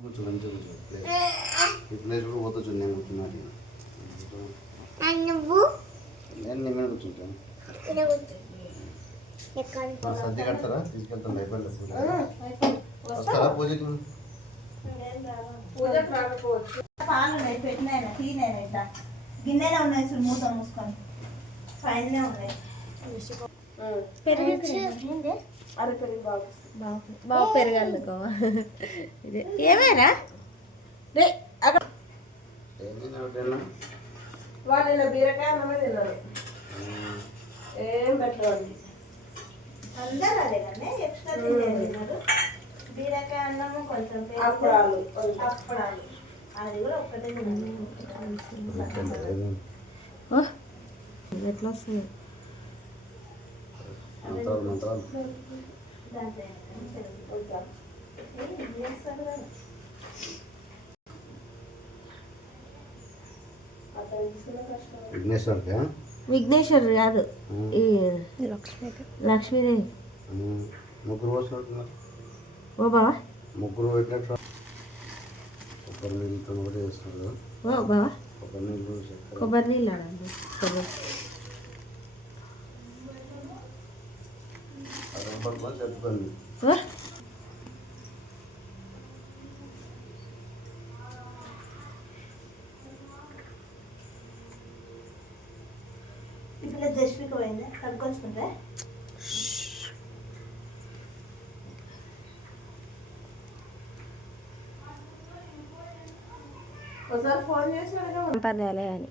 కూర్చో మంచిగా కూర్చో ఈ ప్లేస్ కూడా పోతా చూడు నేను కూర్చున్నాను నేను నీ మీద కూర్చుంటాను సర్ది కడతారా తీసుకెళ్తాను అయిపోయింది వస్తారా పూజకి పాలు ఉన్నాయి పెట్టినాయన తీనైనా ఇట్లా గిన్నెలో ఉన్నాయి చూడు మూత మూసుకొని పైన ఉన్నాయి అరే పెరుగు బాగా పెరగందుకో ఏమైనా రే అక్కడ వాళ్ళు బీరకాయ అన్నమే తిన్నారు ఏం పెట్టరు అందరూ అదే కానీ ఎక్స్ట్రా తిన్నారు బీరకాయ అన్నము కొంచెం అప్పడాలు అది కూడా ఒక్కటే ఎట్లా వస్తుంది విఘ్నేశ్వర్ కాదు లక్ష్మీదేవి ముగ్గురు వస్తున్నారు ఓ బావా ముగ్గురు పెట్టినట్టు కొబ్బరి నీళ్ళతో కూడా చేస్తున్నారు ఓ బావా కొబ్బరి నీళ్ళు కొబ్బరి నీళ్ళు చెప్తాను ఇప్పుడు జస్మిక పోయిందా కనుక్కొచ్చుకుంటే ఒకసారి ఫోన్ చేసి పర్వాలే అని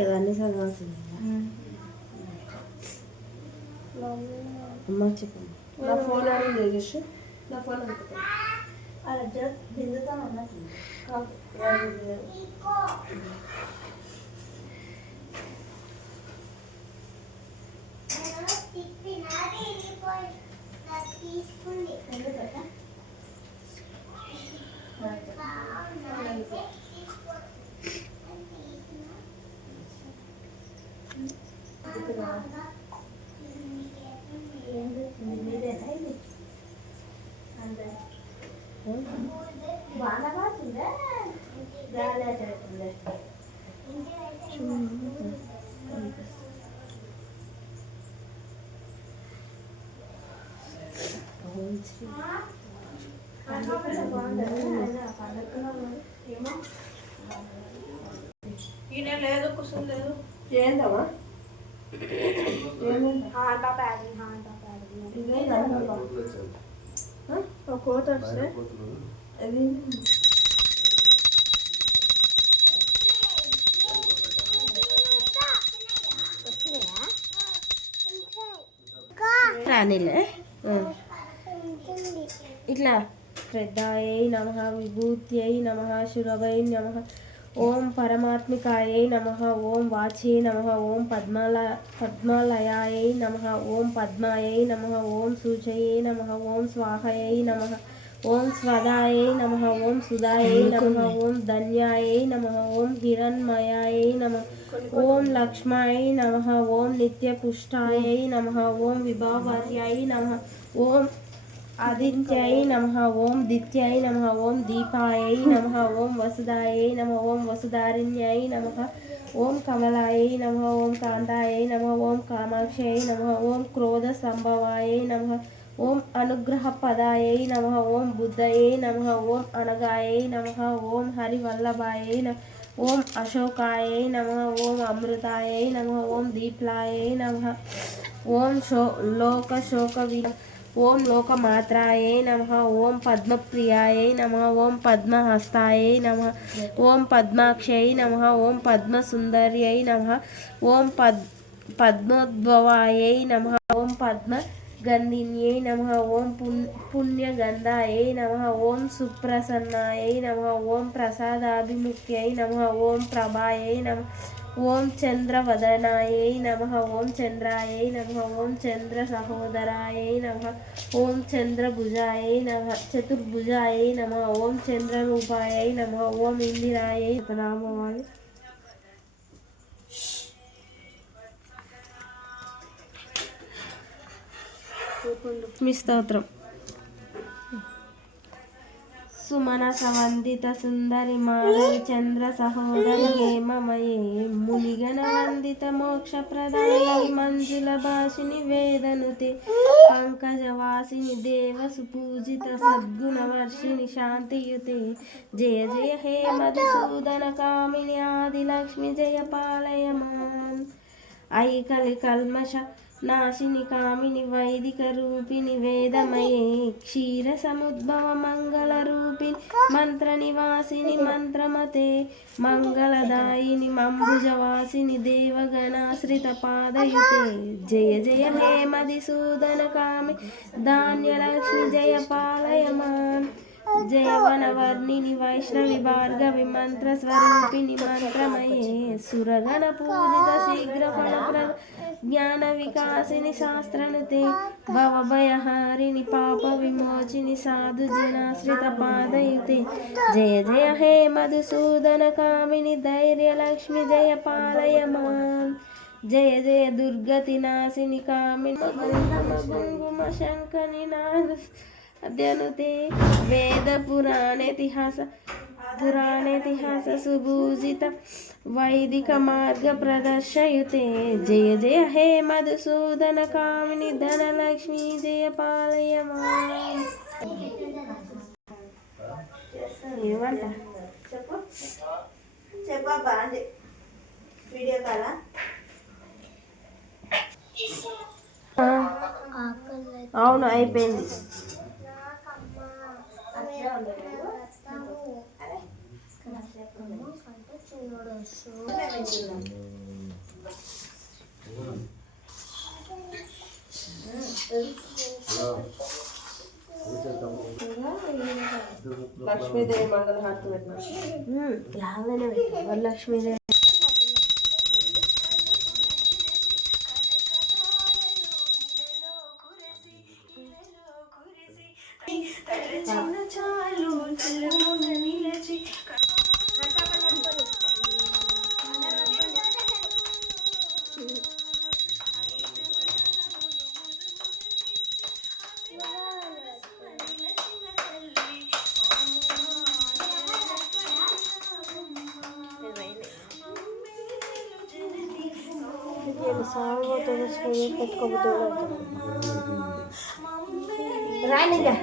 కదా అన్ని చదవాల్సింది అమ్మ చెప్పండి నా ఫోన్ అరేంజ్ చేసి నా ఫోన్ అనుకుంటాను అలా బిందుతో ఉన్నట్టు బాగా కాస్తుందా గాలి అవుతుందా ఈయన లేదు కుసం లేదు ఏందమ్మా కోత వస్తే అది రానిలే ఇట్లా శ్రద్ధాయై నమః విభూత్యై నమః శురవై నమః ఓం పరమాత్మికాయై నమః ఓం వాచే నమః ఓం పద్మాలయాయై నమః ఓం పద్మాయై నమః ఓం సూచయై నమః ఓం స్వాహయై నమః ఓం స్వదాయై నమః ఓం సుదాయై నమః ఓం ధన్యాయై నమః ఓం హిరణ్మయాయై నమః ఓం లక్ష్మాయై నమః ఓం నిత్యపుష్టాయై నమః ఓం విభావర్యాయై నమః ఓం ఆదిత్యాయ నమః ఓం దిత్యాయ నమః ఓం దీపాయై నమః ఓం వసుదాయై నమః ఓం వసుధారిణ్యాయ నమః ఓం కమలాయై నమః ఓం కాంతాయై నమః ఓం కామాక్షయై నమః ఓం క్రోధ సంభవాయై నమః ఓం అనుగ్రహ పదాయై నమః ఓం బుద్ధయై నమః ఓం అనగాయై నమః ఓం హరివల్లభాయై నమః ఓం అశోకాయై నమః ఓం అమృతాయై నమః ఓం దీప్లాయై నమః ఓం ఓం లోకమాత్రాయై నమః ఓం పద్మప్రియాయై నమః ఓం పద్మహస్తాయై నమః ఓం పద్మాక్షై నమః ఓం పద్మసుందర్యై నమః ఓం పద్మోద్భవాయై నమః ఓం పద్మగంధిన్యై నమః ఓం పుణ్యగంధాయై నమః ఓం సుప్రసన్నాయై నమః ఓం ప్రసాదాభిముఖ్యై నమః ఓం ప్రభాయై నమః ఓం చంద్రవదనాయై నమః ఓం చంద్రాయై నమః ఓం చంద్ర సహోదరాయై నమః ఓం చంద్రభుజాయై నమః చతుర్భుజాయై నమః ఓం చంద్రరూపాయై నమః ఓం ఇందిరాయై నామవాయు లక్ష్మీ స్తోత్రం. సుమన సవందిత సుందరి మాధవి చంద్ర సహోదరి హేమమయే మునిగణ వందిత మోక్ష ప్రదాయి మంజుల భాషిని వేదనుతే పంకజవాసిని దేవ సుపూజిత సద్గుణ వర్షిణి శాంతియుతే జయ జయ హే మధుసూదన కామిని ఆది లక్ష్మి జయ పాలయ మాం ఐ కలి కల్మష నాశిని కామిని వైదిక రూపిణి వేదమయే క్షీర సముద్భవ మంగళ రూపిణి మంత్ర నివాసిని మంత్రమతే మంగళదాయిని మంబుజవాసిని దేవగణాశ్రిత పాదయుతే జయ జయ హే మధుసూదన కామి ధాన్యలక్ష్మి జయ పాలయ మాం జయ వనవర్ణిని వైష్ణవి భార్గవి మంత్ర స్వరూపిణి మంత్రమయే సురగణ పూజిత శీఘ్ర ఫలప్రద జ్ఞాన వికాసిని శాస్త్రనుతే భవభయహారిణి పాప విమోచిని సాధు జనాశ్రిత పాదయుతే జయ జయ హే మధుసూదన కామిని ధైర్యలక్ష్మి జయ పాలయ మాం జయ జయ దుర్గతి నాశిని కామిని గుంగుమ శంకని నాద అద్యనుతే వేద పురాణేతిహాస సుభూజిత వైదిక మార్గ ప్రదర్శయుతే జయ జయ హే మధుసూదన కామిని ధనలక్ష్మి జయ పాలయ మాం ఏమంట చెప్పబ్బా అంటే వీడియో కాలా అవును అయిపోయింది. లక్ష్మీదేవి మంగళహారతి పెట్టిన లక్ష్మీదేవి సాగు పెట్టుకోబోతు రానిగా